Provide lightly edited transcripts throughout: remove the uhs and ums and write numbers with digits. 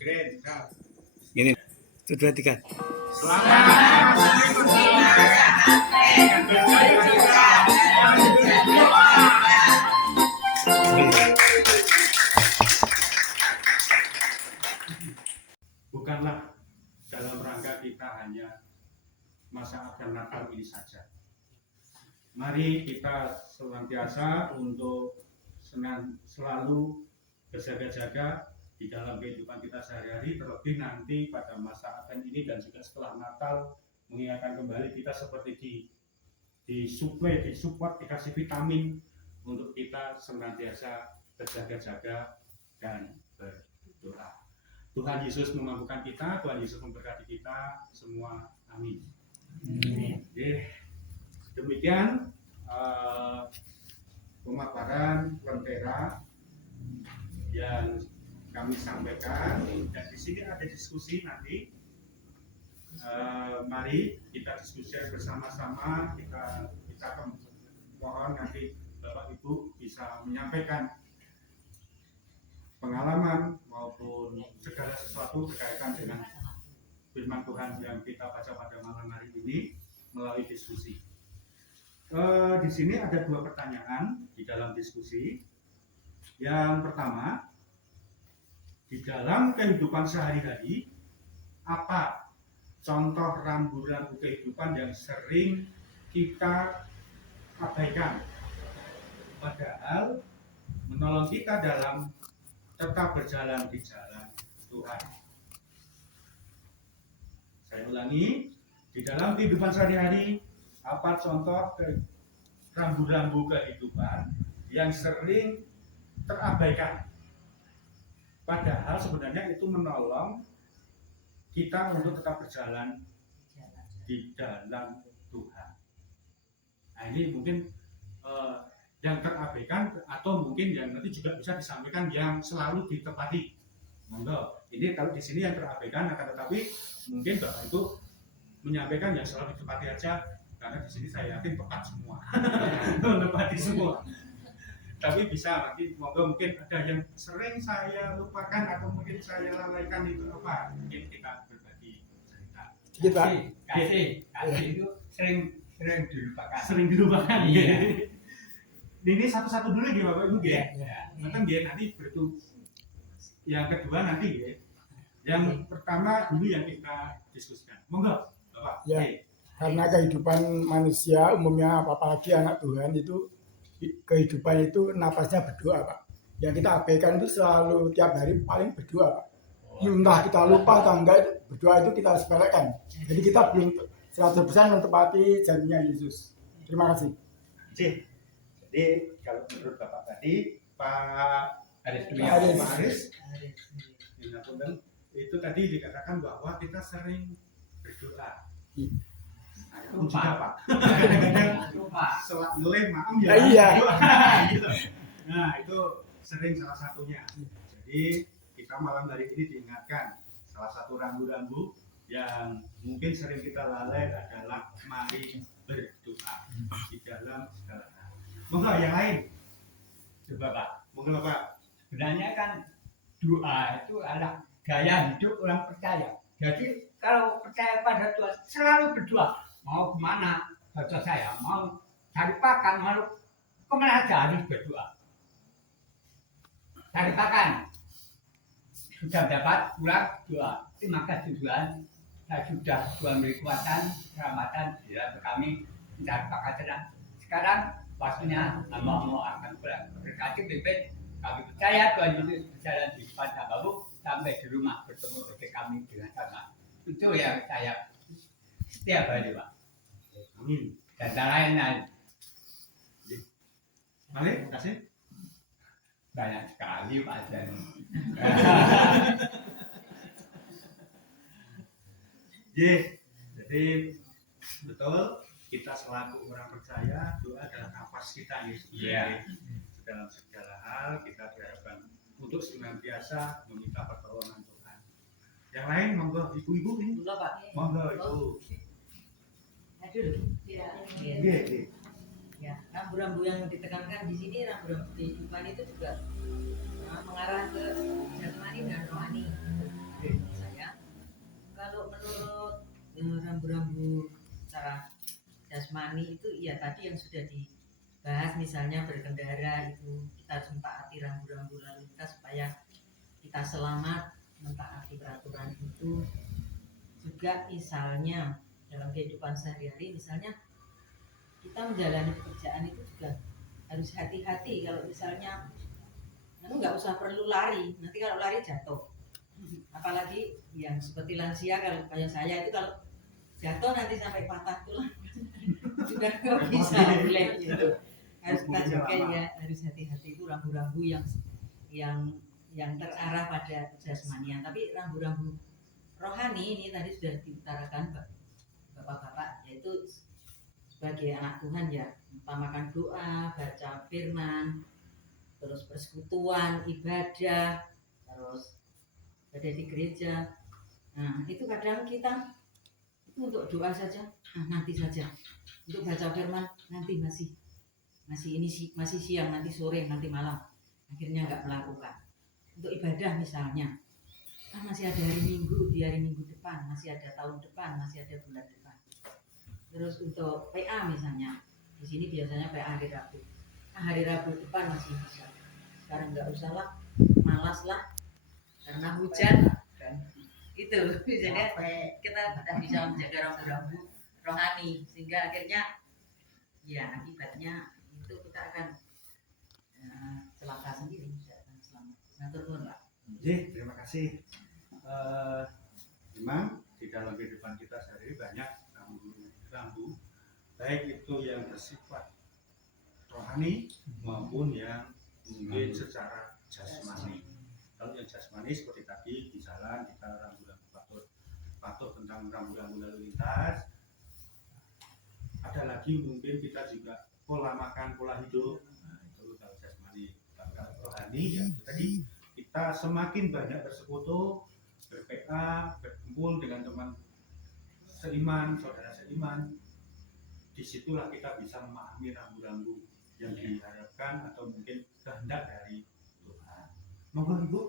Grand, Kak. Gini, 1, 2, 3. Bukanlah dalam rangka kita hanya masa Advent Natal ini saja. Mari kita senantiasa untuk selalu berjaga-jaga di dalam kehidupan kita sehari-hari, terlebih nanti pada masa Advent ini dan juga setelah Natal, mengingatkan kembali kita seperti disupport, dikasih vitamin untuk kita senantiasa berjaga-jaga dan berdoa. Tuhan Yesus memampukan kita, Tuhan Yesus memberkati kita semua. Amin. Demikian pemaparan lentera yang kami sampaikan, dan di sini ada diskusi nanti. Mari kita diskusikan bersama-sama. Kita mohon nanti Bapak Ibu bisa menyampaikan pengalaman maupun segala sesuatu berkaitan dengan firman Tuhan yang kita baca pada malam hari ini melalui diskusi. Di sini ada 2 pertanyaan di dalam diskusi. Yang pertama, di dalam kehidupan sehari-hari, apa contoh rambu-rambu kehidupan yang sering kita abaikan, padahal menolong kita dalam tetap berjalan di jalan Tuhan? Saya ulangi, di dalam kehidupan sehari-hari, apa contoh rambu-rambu kehidupan yang sering terabaikan, padahal sebenarnya itu menolong kita untuk tetap berjalan di dalam Tuhan. Nah, ini mungkin yang terabaikan, atau mungkin yang nanti juga bisa disampaikan yang selalu ditepati. Monggo. Ini kalau di sini yang terabaikan, akan tetapi mungkin Bapak itu menyampaikan yang selalu ditepati aja, karena di sini saya yakin tepat semua, menepati semua. Tapi bisa nanti, monggo, mungkin ada yang sering saya lupakan atau mungkin saya lalaikan, itu apa? Mungkin kita berbagi cerita. Kasih itu sering dilupakan. Sering dilupakan. Iya. Ini satu-satu dulu ya Bapak Ibu ya. Iya. Nanti berikut. Yang kedua nanti ya. Yang pertama dulu yang kita diskusikan. Monggo, Bapak. Ya. Karena kehidupan manusia umumnya, apalagi anak Tuhan, itu kehidupan itu napasnya berdoa, Pak. Yang kita abaikan itu selalu tiap hari paling berdoa, Pak. Entah kita lupa atau enggak, berdoa itu kita sepelekan. Jadi kita belum 100% menepati janjinya Yesus. Terima kasih. Jadi kalau menurut Bapak tadi, Pak Aris, itu tadi dikatakan bahwa kita sering berdoa. Pun juga Pak, kadang-kadang selat ngelem maem ya. Iya. Gitu. Nah, itu sering salah satunya. Jadi kita malam hari ini diingatkan salah satu rambu-rambu yang mungkin sering kita lalai adalah mari berdoa di dalam segala hal. Monggo yang lain. Coba Pak. Monggo Pak. Sebenarnya kan doa itu adalah gaya hidup orang percaya. Jadi kalau percaya pada Tuhan selalu berdoa. Mau kemana saja saya, mau cari pakan, mau kemana aja harus berdoa. Cari pakan, sudah dapat pulang doa. Terima kasih Tuhan, saya sudah Tuhan beri kekuatan, keselamatan di dalam kami mencari pakan sedang. Sekarang waktunya hamba-hamba akan pulang. Berkati pimpin, kami percaya Tuhan Yesus berjalan di depan baru sampai di rumah bertemu dengan kami dengan sama. Itu yang saya setiap hari Pak. Amin. Dan lain-lain. Mari, kasih. Banyak sekali Pak dan. Jadi betul, kita selaku orang percaya, doa adalah nafas kita ya. Iya. Dalam segala hal kita berharap untuk senantiasa meminta pertolongan Tuhan. Yang lain, monggo ibu-ibu ini. Monggo ibu. Ya, rambu-rambu yang ditekankan di sini, rambu-rambu kehidupan itu juga mengarah ke jasmani dan rohani. rambu-rambu secara jasmani itu ya tadi yang sudah dibahas, misalnya berkendara itu kita harus mentaati rambu-rambu lalu lintas supaya kita selamat, mentaati peraturan itu. Juga misalnya dalam kehidupan sehari-hari, misalnya kita menjalani pekerjaan itu juga harus hati-hati. Kalau misalnya nggak usah perlu lari, nanti kalau lari jatuh. Apalagi yang seperti lansia, kalau kayak saya itu kalau jatuh nanti sampai patah tulang sudah nggak bisa boleh gitu. Harus kita jaga ya, harus hati-hati. Itu rambu-rambu yang terarah pada jasmanian. Tapi rambu-rambu rohani ini tadi sudah diutarakan bapak-bapak, yaitu sebagai anak Tuhan ya, utamakan doa, baca firman, terus persekutuan, ibadah, terus ada di gereja. Nah itu kadang kita itu untuk doa saja, nanti saja. Untuk baca firman nanti masih siang, nanti sore, nanti malam. Akhirnya nggak melakukan. Untuk ibadah misalnya, masih ada hari Minggu, di hari Minggu depan, masih ada tahun depan, masih ada bulan depan. Terus untuk PA misalnya, di sini biasanya PA hari Rabu. Hari Rabu depan masih bisa. Sekarang nggak usah lah, malas lah, karena hujan. Itu jadi kita tidak bisa menjaga rambu-rambu rohani, sehingga akhirnya ya akibatnya itu kita akan celaka sendiri, tidak akan selamat. Ngatur nuwun, Pak. Terima kasih. Memang di dalam kehidupan kita sehari banyak rambu-rambu, baik itu yang bersifat rohani maupun yang mungkin secara jasmani. Kalau yang jasmani seperti tadi di jalan kita rambu-rambu patuh tentang rambu-rambu lalu lintas. Ada lagi mungkin kita juga pola makan, pola hidup. Nah, itu kalau jasmani. Kalau rohani ya itu tadi kita semakin banyak bersekutu, ber-PA, berkumpul dengan teman seiman, saudara seiman. Disitulah kita bisa memahami rambu-rambu yang diharapkan atau mungkin kehendak dari Tuhan. Monggo Ibu.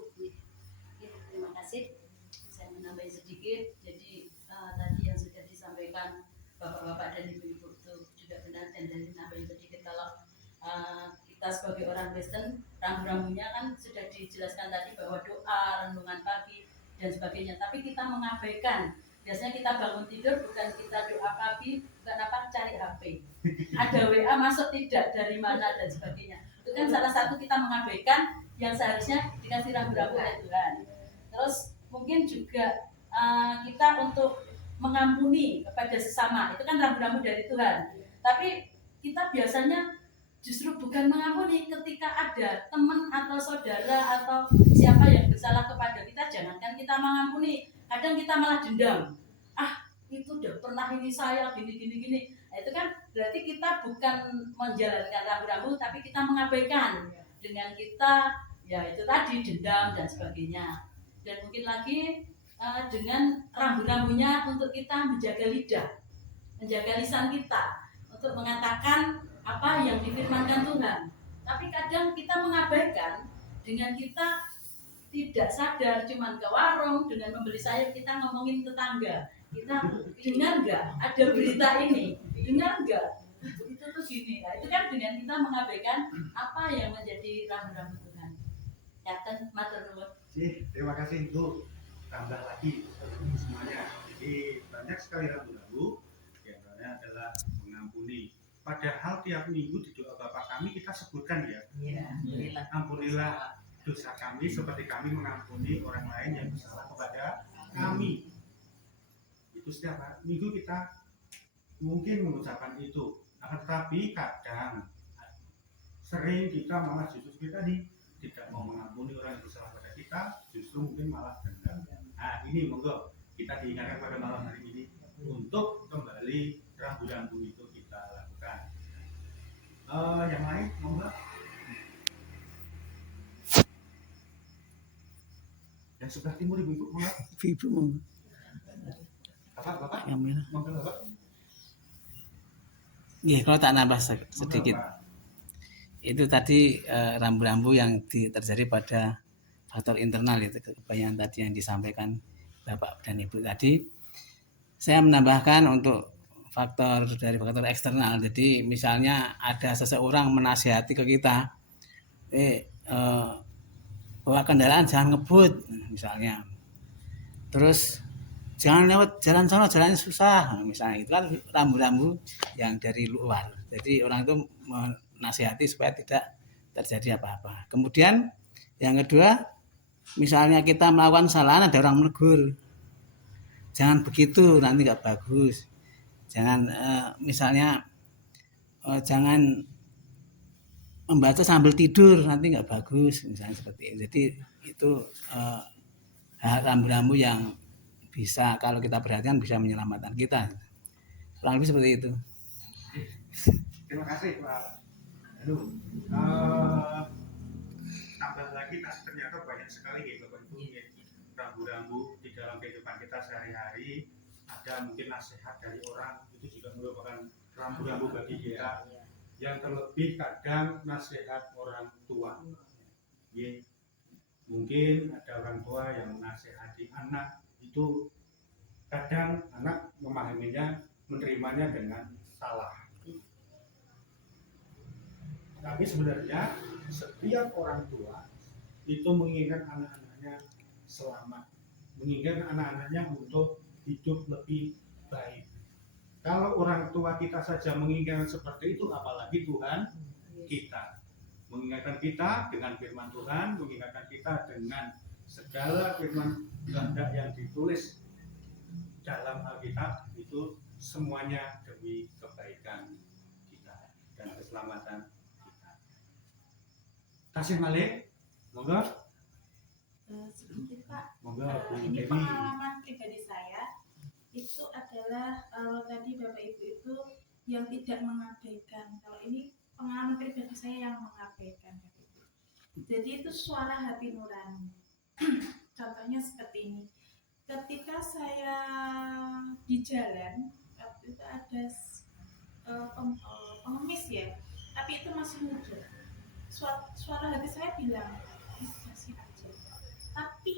Terima kasih. Saya menambah sedikit. Jadi tadi yang sudah disampaikan bapak-bapak dan ibu-ibu itu juga benar, dan dari menambah sedikit kalau kita sebagai orang Kristen, rambu-rambunya kan sudah dijelaskan tadi bahwa doa, renungan pagi dan sebagainya. Tapi kita mengabaikan. Biasanya kita bangun tidur bukan kita doa pagi, bukan apa cari HP. Ada WA masuk tidak, dari mana dan sebagainya. Itu kan salah satu kita mengabaikan yang seharusnya dikasih rambu-rambu oleh Tuhan. Terus mungkin juga kita untuk mengampuni kepada sesama, itu kan rambu-rambu dari Tuhan. Tapi kita biasanya justru bukan mengampuni ketika ada teman atau saudara atau siapa yang bersalah kepada kita. Jangankan kita mengampuni, kadang kita malah dendam. Itu udah pernah ini saya gini. Nah, itu kan berarti kita bukan menjalankan rambu-rambu, tapi kita mengabaikan dengan kita ya itu tadi dendam dan sebagainya. Dan mungkin lagi dengan rambu-rambunya untuk kita menjaga lidah, menjaga lisan kita untuk mengatakan apa yang difirmankan Tuhan. Tapi kadang kita mengabaikan dengan kita tidak sadar, cuman ke warung dengan membeli sayur kita ngomongin tetangga. Kita dengar nggak ada berita ini? Dengar nggak? Itu tuh gini. Nah, itu kan dengan kita mengabaikan apa yang menjadi rambu-rambu Tuhan. Yaten matur nuwun. Terima kasih Ibu. Tambah lagi semuanya. Jadi banyak sekali rambu-rambu. Yang antaranya adalah mengampuni. Padahal tiap minggu di doa Bapa kami kita sebutkan ya. Ampunilah dosa kami seperti kami mengampuni orang lain yang bersalah kepada kami. Itu setiap minggu kita mungkin mengucapkan itu. Tetapi kadang sering kita malah justru kita tidak mau mengampuni orang yang bersalah pada kita, justru mungkin malah dendam. Nah ini monggo kita diingatkan pada malam hari ini untuk kembali rambu-rambu itu kita lakukan. Yang lain monggo. Yang sebelah timur ibu-ibu monggo. Ibu Bapak, yang merah. monggo Bapak. Iya, kalau tak nambah sedikit. Itu tadi rambu-rambu yang terjadi pada faktor internal, itu kebanyakan tadi yang disampaikan Bapak dan Ibu tadi. Saya menambahkan untuk faktor dari faktor eksternal. Jadi misalnya ada seseorang menasihati ke kita, bawa kendaraan jangan ngebut misalnya. Terus jangan lewat jalan sana, jalannya susah misalnya. Itu kan rambu-rambu yang dari luar. Jadi orang itu menasihati supaya tidak terjadi apa-apa. Kemudian yang kedua, misalnya kita melakukan kesalahan ada orang menegur, jangan begitu nanti nggak bagus. Jangan misalnya jangan membaca sambil tidur nanti nggak bagus misalnya seperti itu. Jadi itu rambu-rambu yang bisa kalau kita perhatikan bisa menyelamatkan kita. Kurang lebih seperti itu. Terima kasih Pak. Lalu tambah lagi, ternyata banyak sekali ya Bapak Ibu ya, rambu-rambu di dalam kehidupan kita sehari-hari. Ada mungkin nasihat dari orang, itu juga merupakan rambu-rambu bagi kita. Yang terlebih kadang nasihat orang tua. Ya, mungkin ada orang tua yang menasihati anak, itu kadang anak memahaminya, menerimanya dengan salah. Tapi sebenarnya setiap orang tua itu menginginkan anak-anaknya selamat, menginginkan anak-anaknya untuk hidup lebih baik. Kalau orang tua kita saja menginginkan seperti itu, apalagi Tuhan kita. Mengingatkan kita dengan firman Tuhan, mengingatkan kita dengan segala firman kehendak yang ditulis dalam Alkitab, itu semuanya demi kebaikan kita dan keselamatan kita. Kasih Malik, monggo. Sedikit Pak, Monggo Bu ini Dewi. pengalaman pribadi saya itu adalah kalau tadi Bapak Ibu itu yang tidak mengabaikan, kalau ini pengalaman pribadi saya yang mengabaikan. Jadi itu suara hati nurani. Contohnya seperti ini, ketika saya di jalan waktu itu ada pengemis ya, tapi itu masih muda. Suara hati saya bilang masih aja, tapi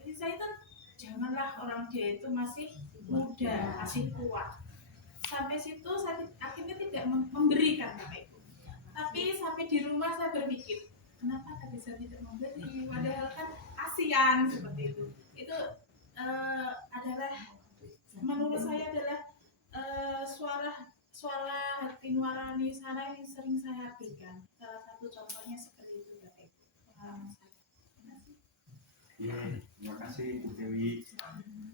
jadi saya itu janganlah orang dia itu masih muda, masih kuat. Sampai situ saya akhirnya tidak memberikan Bapak Ibu. Tapi sampai di rumah saya berpikir, kenapa tadi saya tidak memberi? Padahal kan kasihan seperti itu. Itu adalah menurut saya adalah suara hati nurani sana yang sering saya abaikan. Salah satu contohnya seperti itu Bapak Ibu, pengalaman saya. Ya, terima kasih Bu Dewi.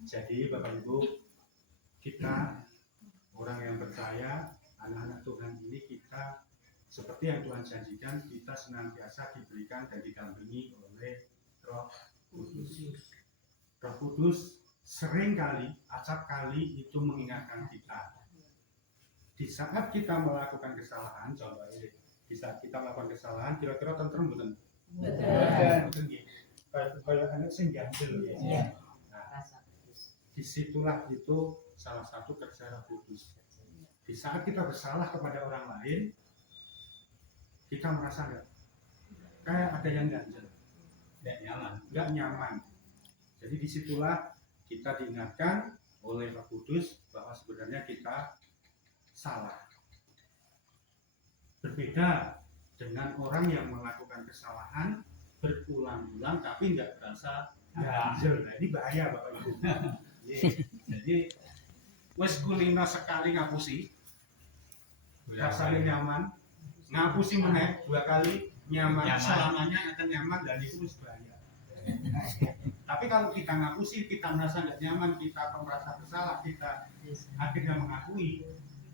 Jadi Bapak Ibu, kita orang yang percaya, anak-anak Tuhan ini kita seperti yang Tuhan janjikan, kita senantiasa diberikan dan didampingi oleh Roh Kudus. Roh Kudus seringkali, acap kali itu mengingatkan kita. Di saat kita melakukan kesalahan, contohnya di saat kita melakukan kesalahan, kira-kira tentrem betul? Betul. Kalau anak sing ganjel ya. Nah, disitulah itu salah satu kerja Roh Kudus. Di saat kita bersalah kepada orang lain, kita merasa kayak ada yang ganjel, nggak nyaman. Jadi disitulah kita diingatkan oleh Roh Kudus bahwa sebenarnya kita salah. Berbeda dengan orang yang melakukan kesalahan berulang-ulang tapi nggak berasa ganjel. Nah, ini bahaya Bapak Ibu. Jadi wes kulino sekali ngapusi, rasanya nyaman, ngapusi meneh 2 kali nyaman. Selamanya akan nyaman dan itu wes bahaya. Tapi kalau kita ngapusi, kita merasa nggak nyaman, kita merasa bersalah, kita akhirnya mengakui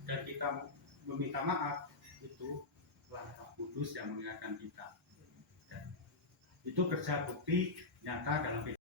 dan kita meminta maaf, itu Roh Kudus yang mengingatkan kita. Itu kerja bukti nyata dalam kehidupan